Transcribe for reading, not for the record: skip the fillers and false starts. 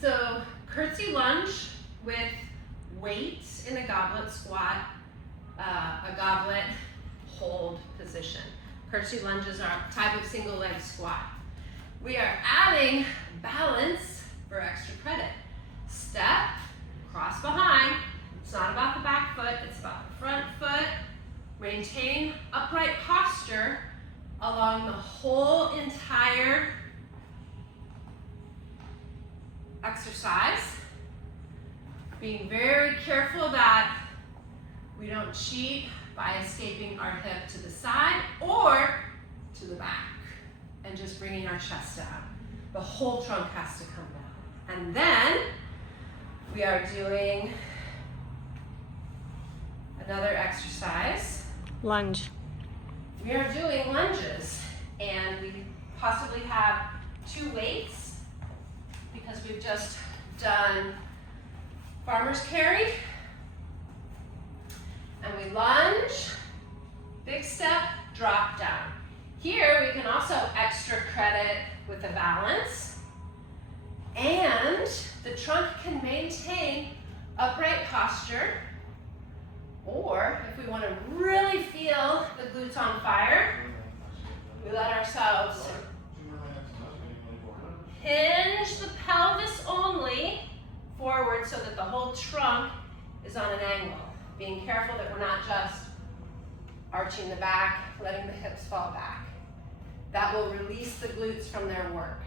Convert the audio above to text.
So curtsy lunge with weights in a goblet squat, a goblet hold position. Curtsy lunges are a type of single leg squat. We are adding balance for extra credit. Step, cross behind. It's not about the back foot, it's about the front foot. Maintain upright posture along the whole entire exercise. Being very careful that we don't cheat by escaping our hip to the side or to the back and just bringing our chest down. The whole trunk has to come down. And then we are doing another exercise. Lunge. We are doing lunges, and we possibly have 2 weights because we've just done farmer's carry. And we lunge, big step, drop down. Here we can also extra credit with the balance, and the trunk can maintain upright posture, or if we want to really feel the glutes on fire, we let ourselves hinge the pelvis only forward so that the whole trunk is on an angle. Being careful that we're not just arching the back, letting the hips fall back. That will release the glutes from their work.